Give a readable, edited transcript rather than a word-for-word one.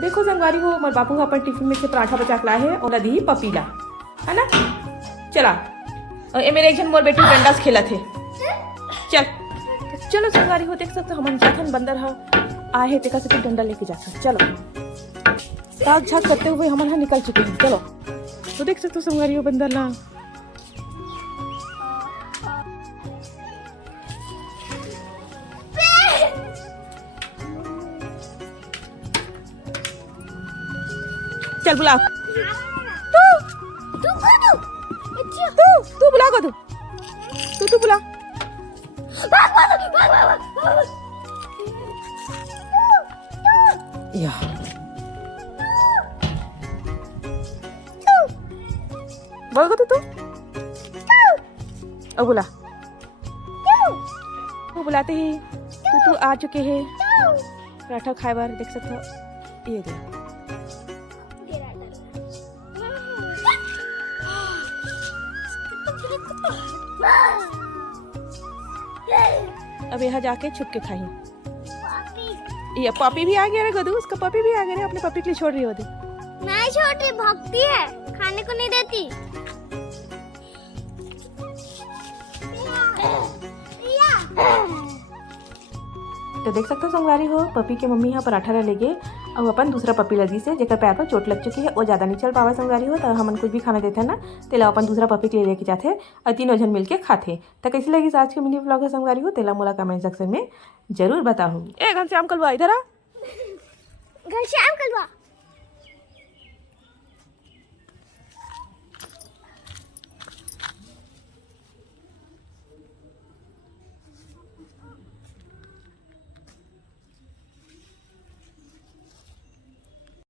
देखो संगवारी हो मोर बापू अपन टिफिन में से पराठा बचा के लाए है और दी पपीला है ना। चला और ए मेरे एक जन मोर बेटी डंडा से खेला थे। चल चलो संगवारी हो देख सकते हम जाथन बंदर हा आए है तेका से डंडा लेके जाते। चलो ताक झाक करते हुए हम यहाँ निकल चुके हैं। चलो तो देख सकते हो संगवारी हो बंदर ला चल बुला तू बुला को तू बुला या बोल को तू अब बुला वो बुलाते ही तू आ चुके हैं पराठा खाए बार देख सकते हो। ये दे अब यहाँ जाके छुप के खाई। ये पपी भी आ गया रे गदू उसका पपी भी आ गया रे अपने पपी के लिए छोड़ रही हो दे। नहीं छोड़ रही भगती है खाने को नहीं देती। तो देख सकते हो संगवारी हो पपी के मम्मी यहाँ पराठा ला ले गए और अपन दूसरा पपी लगी से जेकर पैर पर चोट लग चुकी है वो ज़्यादा नहीं चल पावा संगवारी हो तो हमन कुछ भी खाना देते हैं ना तेला अपन दूसरा पपी के लिए लेके जाते और तीनों जन मिलके खाते। तो कैसी लगी आज के मिनी व्लॉग है संगवारी हो तेला मोला कमेंट सेक्शन में जरूर बताओ। ए घनश्याम कलवा इधर आ घनश्याम कलवा